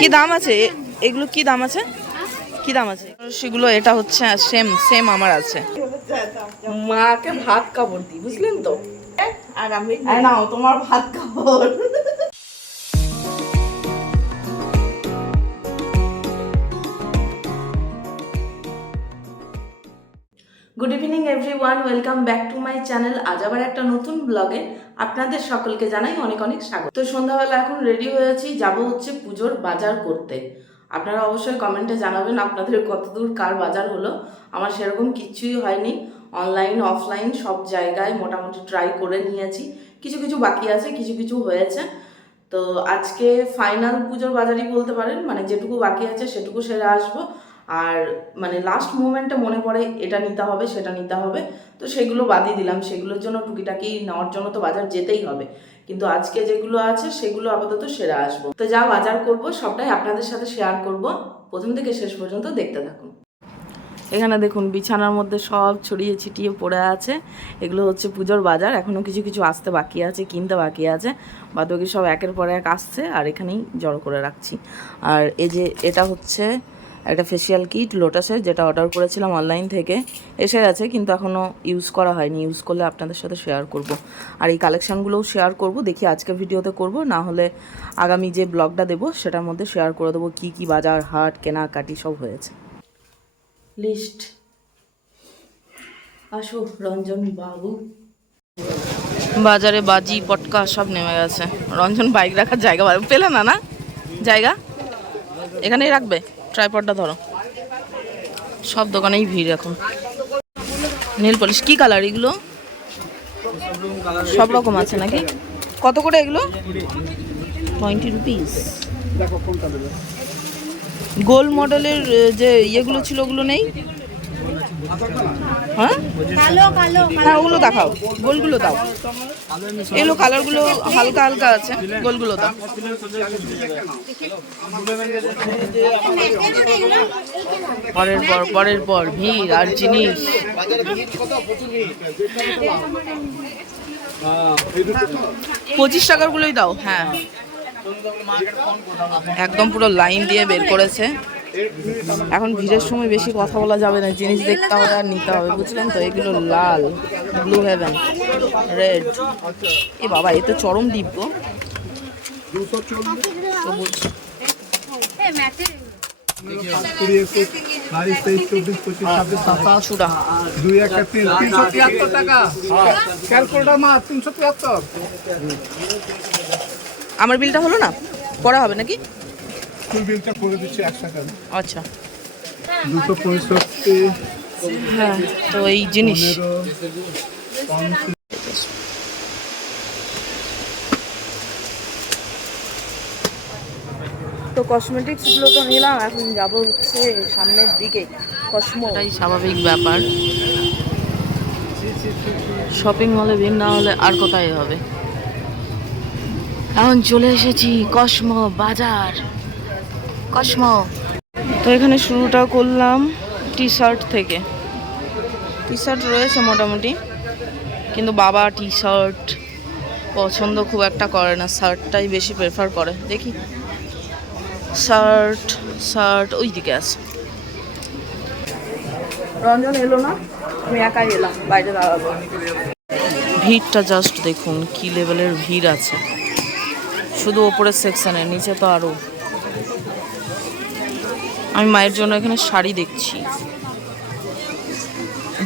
কি দাম আছে? এগুলো কি দাম আছে? কি দাম আছে? সেগুলো এটা হচ্ছে সেম সেম আমার আছে। মাকে ভাত কাপড় দিই বুঝলেন তো? আর আমি নাও তোমার ভাত কাপড়। Good evening everyone welcome back to my channel আজ আবার একটা নতুন ব্লগে আপনাদের সকলকে জানাই অনেক অনেক স্বাগত। তো সন্ধ্যাবেলা এখন রেডি হয়েছি যাব হচ্ছে পুজোর বাজার করতে। আপনারা অবশ্যই কমেন্টে জানাবেন আপনাদের কতদূর কার বাজার হলো। আমার সেরকম কিচ্ছুই হয়নি। অনলাইন অফলাইন সব জায়গায় মোটামুটি ট্রাই করে নিয়েছি। কিছু কিছু বাকি আছে, কিছু কিছু হয়েছে। তো আজকে ফাইনাল পুজোর বাজারই বলতে পারেন মানে যেটুকু বাকি আছে সেটুকু সেরে আসব। আর মানে লাস্ট মোমেন্টে মনে পড়ে, এটা নিতে হবে, সেটা নিতে হবে। তো সেগুলো বাদই দিলাম। সেগুলোর জন্য টুকিটাকি নেওয়ার জন্য তো বাজার যেতেই হবে। কিন্তু আজকে যেগুলো আছে, সেগুলো আপাতত সেরে আসব। তো যা বাজার করব, সবটাই আপনাদের সাথে শেয়ার করব। প্রথম থেকে শেষ পর্যন্ত দেখতে থাকুন। এখানে দেখুন, বিছানার মধ্যে সব ছড়িয়ে ছিটিয়ে পড়ে আছে। এগুলো হচ্ছে পুজোর বাজার। এখনও কিছু কিছু আসতে বাকি আছে, কিনতে বাকি আছে। বাদবাকি সব একের পর এক আসছে, আর এখানেই জড়ো করে রাখছি। আর এই যে, এটা হচ্ছে একটা ফেসিয়াল কিট লোটাসের যেটা অর্ডার করেছিলাম অনলাইন থেকে। এসে গেছে কিন্তু এখনও ইউজ করা হয়নি। ইউজ করলে আপনাদের সাথে শেয়ার করব। আর এই কালেকশানগুলোও শেয়ার করব দেখি আজকে ভিডিওতে করব। না হলে আগামী যে ব্লগটা দেবো সেটার মধ্যে শেয়ার করে দেবো কী কী বাজার হাট কেনাকাটি সব হয়েছে। লিস্ট আসো রঞ্জন বাবু। বাজারে বাজি পটকা সব নেমে গেছে। রঞ্জন বাইক রাখার জায়গা পেলে না না? জায়গা? এখানেই রাখবে? ট্রাইপডটা ধরো। সব দোকানেই ভিড় এখন। নীল পলিশ কী কালার এগুলো? সব রকম আছে নাকি? কত করে এগুলো? টোয়েন্টি রুপিস গোল মডেলের যে ইয়েগুলো ছিল ওগুলো নেই? হ্যাঁ? কালো কালো হ্যাঁ ওগুলো দেখাও। গোলগুলো দাও। এগুলো কালারগুলো হালকা হালকা আছে। গোলগুলো দাও। পরের পর পরের পর ভিড় আর জিনিস। পঁচিশ টাকার গুলোই দাও। হ্যাঁ। একদম পুরো লাইন দিয়ে বের করেছে। এখন ভিড়ের সময় বেশি কথা বলা যাবে না, জিনিস দেখতে হবে আর নিতে হবে, বুঝলেন তো? এগুলো লাল ব্লু হেভেন রেড এ বাবা, এ তো চরম তিয়াত্তর আমার বিলটা হলো না? পরে হবে নাকি? ফুল বিলটা করে দিচ্ছি এক সেকেন্ড আচ্ছা। দুশো পঁয়ষট্টি হ্যাঁ তো এই জিনিস। তো কসমেটিক্সগুলো তো নিলাম এখন যাব হচ্ছে সামনের দিকে কসমো এটাই স্বাভাবিক ব্যাপার। শপিং মলে ভিড় না হলে আর কোথায় হবে? এখন চলে এসেছি কসমো বাজার। কসমো। তো এখানে শুরুটা করলাম টি শার্ট থেকে। টি শার্ট রয়েছে মোটামুটি কিন্তু বাবা টি শার্ট পছন্দ খুব একটা করে না শার্টটাই বেশি প্রেফার করে। দেখি। শার্ট শার্ট ওই দিকে আছে। রঞ্জন এলো না? আমি একাই এলাম বাইরে দাঁড়াবো। ভিড়টা জাস্ট দেখুন কি লেভেলের ভিড় আছে। শুধু ওপরের সেকশনে নিচে তো আরও আমি মায়ের জন্য এখানে শাড়ি দেখছি।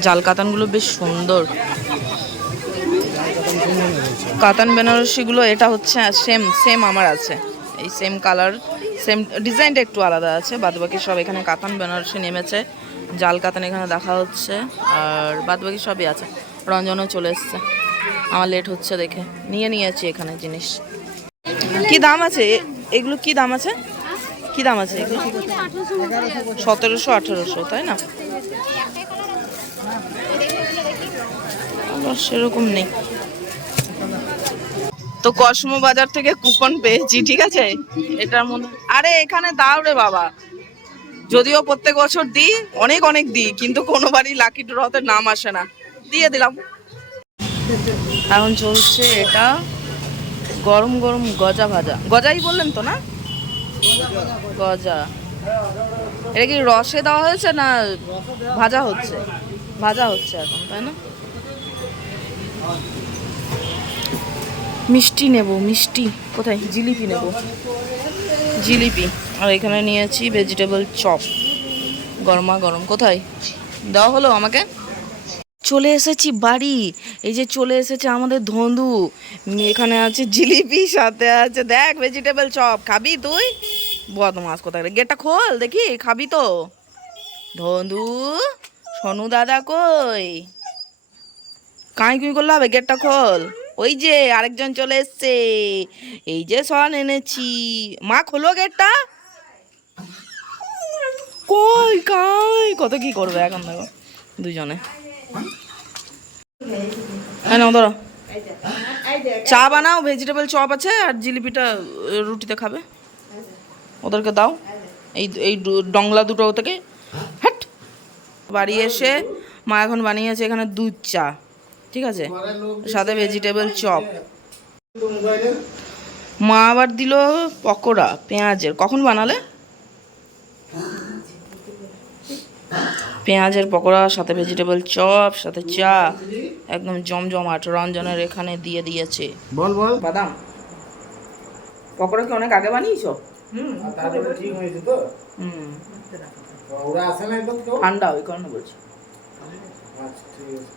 জাল কাতানগুলো বেশ সুন্দর। কাতান বেনারসিগুলো, এটা হচ্ছে সেম সেম আমার আছে। এই সেম কালার সেম ডিজাইনটা একটু আলাদা আছে। বাদবাকি সব এখানে কাতান বেনারসি নেমেছে। জাল কাতান এখানে দেখা হচ্ছে। আর বাদবাকি সবই আছে। রঞ্জনও চলে এসছে। আমার লেট হচ্ছে দেখে। নিয়ে নিয়েছি এখানে জিনিস। কি দাম আছে? এগুলো কি দাম আছে? কি দাম আছে সতেরোশো, আঠেরোশো, তাই না? সেরকম নেই। তো কসমো বাজার থেকে কুপন পেয়েছি, ঠিক আছে? এটার মধ্যে আরে, এখানে দাও রে বাবা। যদিও প্রত্যেক বছর দিই, অনেক অনেক দিই, কিন্তু কোনোবারই লাকি ড্রতে নাম আসে না। দিয়ে দিলাম। এখন চলছে এটা গরম গরম গজা ভাজা। গজাই বললেন তো না? গজা। এটা কি রসে দেওয়া হয়েছে না ভাজা হচ্ছে? ভাজা হচ্ছে এখন, তাই না? মিষ্টি নেব, মিষ্টি। কোথায়? জিলিপি নেব। জিলিপি। আর এখানে নিয়েছি ভেজিটেবল চপ গরমা গরম। কোথায়? দেওয়া হলো আমাকে? চলে এসেছি বাড়ি। এই যে চলে এসেছে আমাদের ধন্দু। এখানে আছে জিলিপি, সাথে আছে, দেখ ভেজিটেবল চপ খাবি তুই? বদমাস কোথায়? গেটটা খোল, দেখি, খাবি তো। ধন্দু, সোনু দাদা কই? কাঁই কুই করলে হবে গেটটা খোল। ওই যে আরেকজন চলে এসছে। এই যে সন এনেছি। মা, খোলো গেটটা কই, কাই, কত কি করবে এখন দেখো, দুজনে। হ্যাঁ নাও ধরো। চা বানাও ভেজিটেবল চপ আছে আর জিলিপিটা রুটিতে খাবে। ওদেরকে দাও। এই এই ডংলা দুটো থেকে হ্যাট বাড়ি এসে মা এখন বানিয়েছে এখানে দুধ চা ঠিক আছে? সাথে ভেজিটেবল চপ। মা আবার দিল পকোড়া পেঁয়াজের। কখন বানালে? পেঁয়াজের পকোড়া সাথে ভেজিটেবল চপ সাথে চা একদম জমজমাট রঞ্জনের এখানে দিয়ে দিয়েছে। বল বল। বাদাম। পকোড়া কি অনেক আগে বানিয়েছো? ঠান্ডা ওই কারণে বলছি। আচ্ছা ঠিক আছে।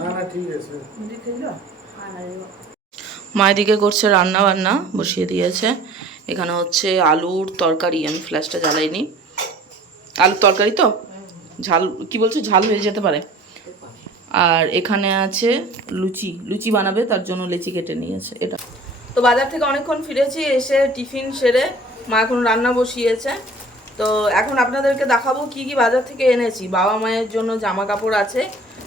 না না ঠিক আছে। মা এদিকে করছে রান্না বান্না বসিয়ে দিয়েছে। এখানে হচ্ছে আলুর তরকারি, আমি ফ্ল্যাশটা জ্বালাইনি আলুর তরকারি তো? ঝাল, কি বলছো? ঝাল হয়ে যেতে পারে। আর এখানে আছে লুচি। লুচি বানাবে, তার জন্য লেচি কেটে নিয়েছে, এটা। তো বাজার থেকে অনেকক্ষণ ফিরেছি, এসে টিফিন সেরে মা এখন রান্না বসিয়েছে। তো এখন আপনাদেরকে দেখাবো কি কি বাজার থেকে এনেছি। বাবা মায়ের জন্য জামা কাপড় আছে,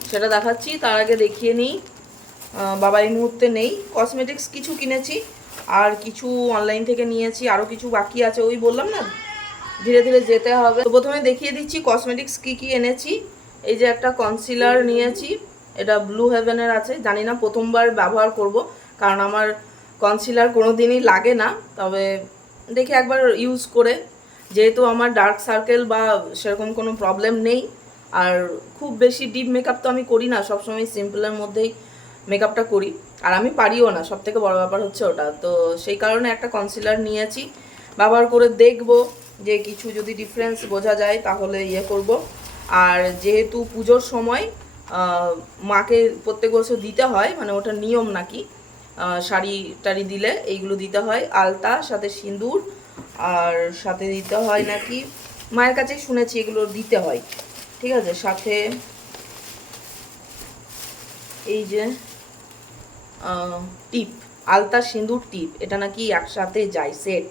সেটা দেখাচ্ছি, তার আগে দেখিয়ে নিই। বাবা এই মুহূর্তে নেই। কসমেটিক্স কিছু কিনেছি। আর কিছু অনলাইন থেকে নিয়েছি আরও কিছু বাকি আছে, ওই বললাম না? ধীরে ধীরে যেতে হবে। তো প্রথমে দেখিয়ে দিচ্ছি কসমেটিক্স কী কী এনেছি। এই যে একটা কনসিলার নিয়েছি, এটা ব্লু হেভেনের আছে। জানি না প্রথমবার ব্যবহার করব, কারণ আমার কনসিলার কোনো দিনই লাগে না। তবে দেখি একবার ইউজ করে। যেহেতু আমার ডার্ক সার্কেল বা সেরকম কোনো প্রবলেম নেই, আর খুব বেশি ডিপ মেকআপ তো আমি করি না, সবসময় সিম্পলের মধ্যেই মেকআপটা করি। আর আমি পারিও না সব থেকে বড় ব্যাপার হচ্ছে ওটা। তো সেই কারণে একটা কনসিলার নিয়েছি ব্যবহার করে দেখব যে কিছু যদি ডিফারেন্স বোঝা যায় তাহলে ইয়ে করব। আর যেহেতু পুজোর সময় মাকে প্রত্যেক বছর দিতে হয় মানে ওটা নিয়ম নাকি শাড়ি টাড়ি দিলে এইগুলো দিতে হয়, আলতা, সাথে সিঁদুর, আর সাথে দিতে হয় নাকি, মায়ের কাছেই শুনেছি এগুলো দিতে হয়। ঠিক আছে? সাথে এই যে টিপ, আলতা সিঁদুর টিপ, এটা নাকি একসাথে যায় সেট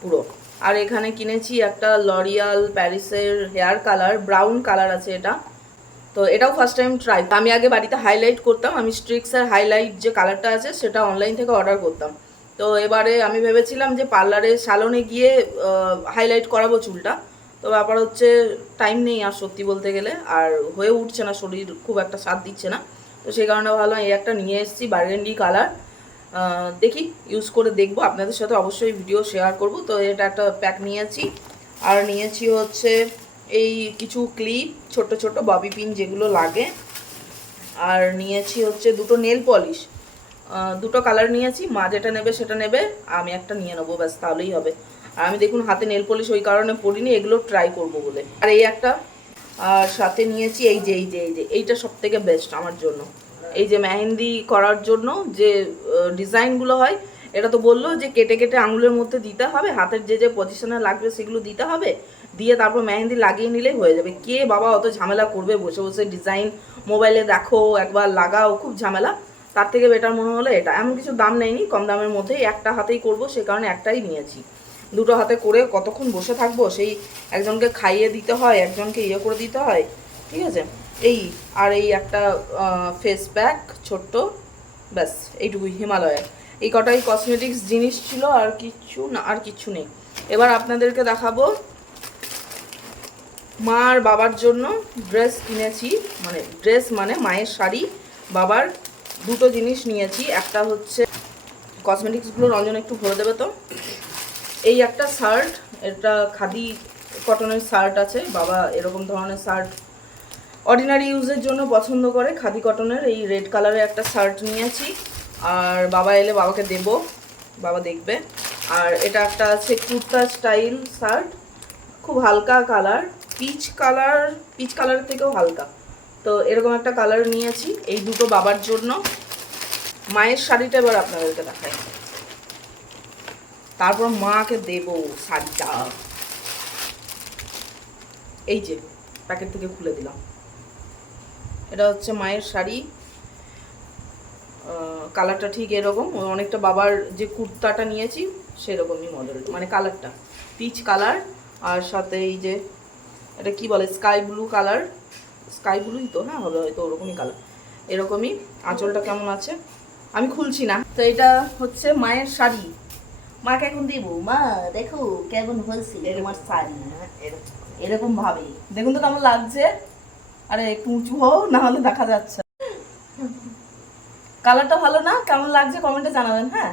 পুরো। আর এখানে কিনেছি একটা লরিয়াল প্যারিসের হেয়ার কালার ব্রাউন কালার আছে এটা। তো এটাও ফার্স্ট টাইম ট্রাই আমি আগে বাড়িতে হাইলাইট করতাম, আমি স্ট্রিক্সের হাইলাইট যে কালারটা আছে, সেটা অনলাইন থেকে অর্ডার করতাম। তো এবারে আমি ভেবেছিলাম যে পার্লারে সালনে গিয়ে হাইলাইট করাবো চুলটা। তো ব্যাপার হচ্ছে টাইম নেই আর সত্যি বলতে গেলে, আর হয়ে উঠছে না, শরীর খুব একটা সাথ দিচ্ছে না। তো সেই কারণে ভাবলাম এই একটা নিয়ে এসেছি বার্গেন্ডি কালার। দেখি ইউজ করে দেখব। আপনাদের সাথে অবশ্যই ভিডিও শেয়ার করব। তো এটা একটা প্যাক নিয়েছি। আর নিয়েছি হচ্ছে এই কিছু ক্লিপ ছোট ছোট ববি পিন যেগুলো লাগে। আর নিয়েছি হচ্ছে দুটো নেল পলিশ দুটো কালার নিয়েছি। মা যেটা নেবে সেটা নেবে। আমি একটা নিয়ে নেব, ব্যাস, তাহলেই হবে। আর আমি দেখুন, হাতে নেল পলিশ ওই কারণে পরিনি, এগুলো ট্রাই করব বলে। আর এই একটা আর সাথে নিয়েছি এই যে এই যে এই যে, এইটা সব থেকে বেস্ট আমার জন্য। এই যে মেহেন্দি করার জন্য যে ডিজাইনগুলো হয়, এটা তো বলল যে কেটে কেটে আঙুলের মধ্যে দিতে হবে, হাতের যে যে পজিশনে লাগবে সেগুলো দিতে হবে, দিয়ে তারপর মেহেন্দি লাগিয়ে নিলেই হয়ে যাবে। কে বাবা অত ঝামেলা করবে? বসে বসে ডিজাইন মোবাইলে দেখো, একবার লাগাও, খুব ঝামেলা। তার থেকে বেটার মনে হলো এটা। এমন কিছু দাম নেয়নি কম দামের মধ্যেই একটা হাতেই করব, সে কারণে একটাই নিয়েছি। দুটো হাতে করে কতক্ষণ বসে থাকব, সেই একজনকে খাইয়ে দিতে হয়, একজনকে ইয়ে করে দিতে হয়, ঠিক আছে? এই, আর এই একটা ফেস প্যাক ছোট্ট, ব্যাস, এইটুকুই, হিমালয়ের। এই কটাই কসমেটিক্স জিনিস ছিল, আর কিচ্ছু না, আর কিচ্ছু নেই। এবার আপনাদেরকে দেখাবো মা আর বাবার জন্য ড্রেস কিনেছি মানে ড্রেস মানে মায়ের শাড়ি, বাবার দুটো জিনিস নিয়েছি, একটা হচ্ছে কসমেটিক্সগুলো রঞ্জন একটু ভরে দেবে তো? এই একটা শার্ট এটা খাদি কটনের শার্ট আছে, বাবা এরকম ধরনের শার্ট অর্ডিনারি ইউজের জন্য পছন্দ করে, খাদি কটনের, এই রেড কালারের একটা শার্ট নিয়েছি। আর বাবা এলে বাবাকে দেব, বাবা দেখবে। আর এটা একটা আছে কুর্তা স্টাইল শার্ট খুব হালকা colour peach colour peach colour থেকেও হালকা। তো এরকম একটা কালার নিয়েছি, এই দুটো বাবার জন্য। মায়ের শাড়িটা এবার আপনাদেরকে দেখাই। তারপর মাকে দেব শাড়িটা। এই যে, প্যাকেট থেকে খুলে দিলাম। এটা হচ্ছে মায়ের শাড়ি। কালারটা ঠিক এরকম। অনেকটা বাবার যে কুর্তাটা নিয়েছি, সেরকমই মডেল মানে কালারটা পিচ কালার আর সাথে এই যে, এটা কি বলে স্কাই ব্লু কালার। স্কাই ব্লুই তো হ্যাঁ হবে হয়তো ওরকমই কালার। এরকমই। আঁচলটা কেমন আছে? আমি খুলছি না। তো এটা হচ্ছে মায়ের শাড়ি। মাকে এখন দিব? মা দেখো কেমন হয়েছে তোমার শাড়ি এরকম। ভাবে। দেখুন তো কেমন লাগছে। আরে একটু উঁচু হও না হলে দেখা যাচ্ছে। কালারটা ভালো না? কেমন লাগছে কমেন্টে জানাবেন হ্যাঁ?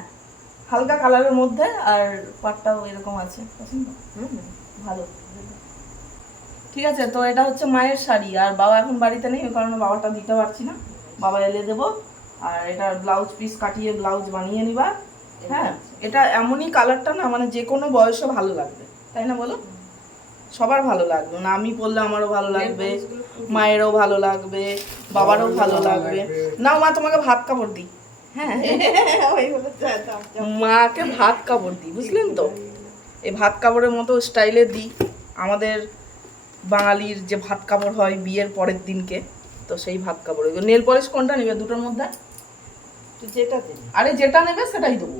হালকা কালারের মধ্যে আর পাটটাও এরকম আছে। পছন্দ? ভালো। ঠিক আছে তো এটা হচ্ছে মায়ের শাড়ি। আর বাবা এখন বাড়িতে নেই ওই কারণে বাবাটা দিতে পারছি না। বাবা এলে দেবো। আর এটা ব্লাউজ পিস কাটিয়ে ব্লাউজ বানিয়ে নিবা। হ্যাঁ এটা এমনই কালারটা না মানে যে কোনো বয়সে ভালো লাগবে। তাই না বলো? সবার ভালো লাগবে। না আমি পরলে আমারও ভালো লাগবে মায়েরও ভালো লাগবে বাবারও ভালো লাগবে। না মা তোমাকে ভাত কাপড় দিই। হ্যাঁ। মাকে ভাত কাপড় দিই বুঝলেন তো? এই ভাত কাপড়ের মতো স্টাইলে দিই। আমাদের বাঙালির যে ভাত কাপড় হয় বিয়ের পরের দিনকে তো সেই ভাত কাপড়। নেল পলিশ কোনটা নেবে? দুটোর মধ্যে? তুই যেটা দিবি। আরে যেটা নেবে সেটাই দেবো।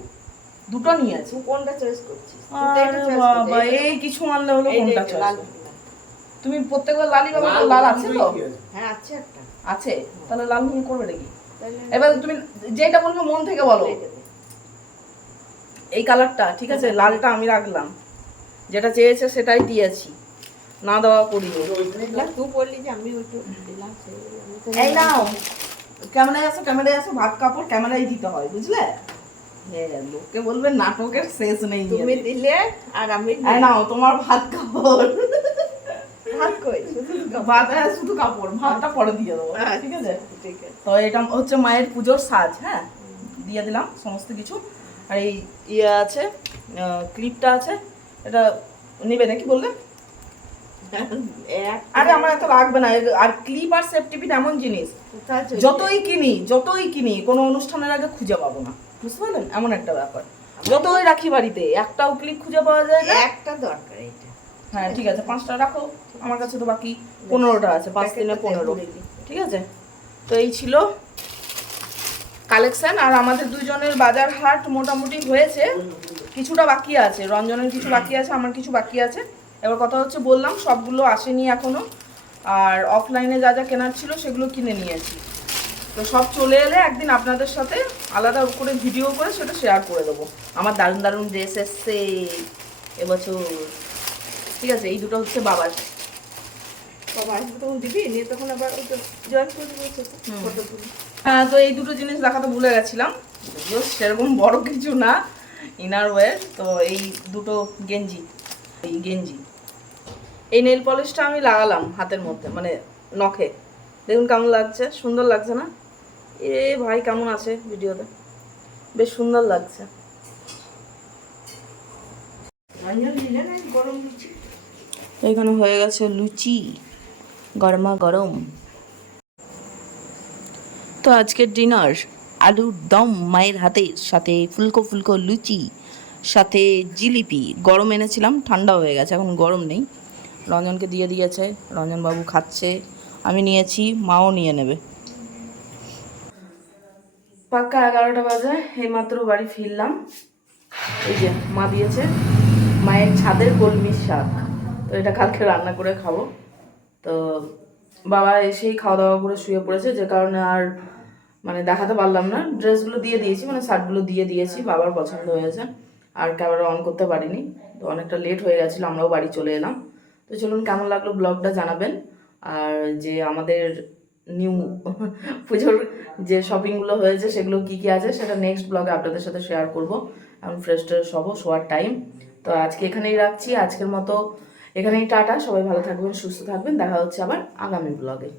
দুটো নিয়ে আছে। কোনটা চয়েস করছিস? বাবা এই কিছু মানলে হলো কোনটা? লাল। তুমি প্রত্যেকবার লালই বাবা লাল আছে তো? হ্যাঁ আছে একটা। আছে? তাহলে লাল নিয়ে করবে নাকি? এবার তুমি যেটা বলবে মন থেকে বলো। এই কালারটা ঠিক আছে? লালটা আমি রাখলাম। যেটা চেয়েছে সেটাই দিয়েছি। না দেওয়া করিনি। তুই বললি যে আমি ওইটু এই নাও। ক্যামেরায় আসো ক্যামেরায় আসো ভাত কাপড় ক্যামেরায় দিতে হয় বুঝলে? হ্যাঁ লোকে বলবে নাটকের শেষ নেই তুমি দিলে আর আমি নাও তোমার ভাত কাপড়। ভাত কই? ভাত হ্যাঁ, শুধু কাপড় ভাতটা পরে দিয়ে দেবো ঠিক আছে? ঠিক আছে। তো এটা হচ্ছে মায়ের পুজোর সাজ হ্যাঁ? দিয়ে দিলাম সমস্ত কিছু। আর এই ইয়ে আছে ক্লিপটা আছে এটা নেবে নাকি বললে? আরে আমার এত লাগবে না। আর ক্লিপ আর সেফটি পিন এমন জিনিস। যতই কিনি যতই কিনি কোনো অনুষ্ঠানের আগে খুঁজে পাবো না। বুঝতে পারলেন? এমন একটা ব্যাপার। যতই রাখি বাড়িতে একটাও ক্লিপ খুঁজে পাওয়া যায় না। একটা দরকার এইটা। হ্যাঁ ঠিক আছে পাঁচটা রাখো। আমার কাছে তো বাকি পনেরোটা আছে পাঁচ দিনে পনেরো। ঠিক আছে? তো এই ছিল কালেকশন। আর আমাদের দুজনের বাজার হাট মোটামুটি হয়েছে। কিছুটা বাকি আছে। রঞ্জনের কিছু বাকি আছে আমার কিছু বাকি আছে। এবার কথা হচ্ছে বললাম সবগুলো আসেনি এখনও। আর অফলাইনে যা যা কেনার ছিল সেগুলো কিনে নিয়েছি তো সব চলে এলে একদিন আপনাদের সাথে আলাদা করে ভিডিও করে সেটা শেয়ার করে দেবো। আমার দারুণ দারুণ ড্রেস এসছে এবছর। ঠিক আছে এই দুটো হচ্ছে বাবার। বাবা আসবে তখন দিবি? নিয়ে তখন আবার ওই জয়েন করে দিবি ফটো তুলি। হ্যাঁ তো এই দুটো জিনিস দেখাতে ভুলে গেছিলাম। যদিও সেরকম বড় কিছু না ইনার ওয়্যার তো এই দুটো গেঞ্জি। এই গেঞ্জি। এই নেল পলিশটা আমি লাগালাম হাতের মধ্যে মানে নখে। দেখুন কেমন লাগছে, সুন্দর লাগছে না? এ ভাই, কেমন আছে ভিডিওতে? বেশ সুন্দর লাগছে। এখানে হয়ে গেছে লুচি। গরমা গরম। তো আজকের ডিনার আলুর দম মায়ের হাতে, সাথে ফুলকো ফুলকো লুচি, সাথে জিলিপি। গরম এনেছিলাম ঠান্ডা হয়ে গেছে, এখন গরম নেই। রঞ্জনকে দিয়ে দিয়েছে। রঞ্জনবাবু খাচ্ছে। আমি নিয়েছি, মাও নিয়ে নেবে। পাক্কা এগারোটা বাজে, এইমাত্র বাড়ি ফিরলাম। এই যে, মা দিয়েছে মায়ের ছাদের কলমির শাক। তো এটা কালকে রান্না করে খাব। তো বাবা এসেই খাওয়া দাওয়া করে শুয়ে পড়েছে, যে কারণে আর মানে দেখাতে পারলাম না। ড্রেসগুলো দিয়ে দিয়েছি মানে শার্টগুলো দিয়ে দিয়েছি, বাবার পছন্দ হয়েছে। আর ক্যামেরা অন করতে পারিনি, তো অনেকটা লেট হয়ে গেছিল, আমরাও বাড়ি চলে এলাম। তো চলুন কেমন লাগল ব্লগটা জানাবেন। আর যে আমাদের নিউ পুজোর যে শপিংগুলো হয়েছে, সেগুলো কী কী আছে, সেটা নেক্সট ব্লগে আপনাদের সাথে শেয়ার করব। এখন ফ্রেশ ট্রেশ হব, শোয়ার টাইম তো আজকে এখানেই রাখছি। আজকের মতো এখানেই টাটা। সবাই ভালো থাকবেন, সুস্থ থাকবেন। দেখা হচ্ছে আবার আগামী ব্লগে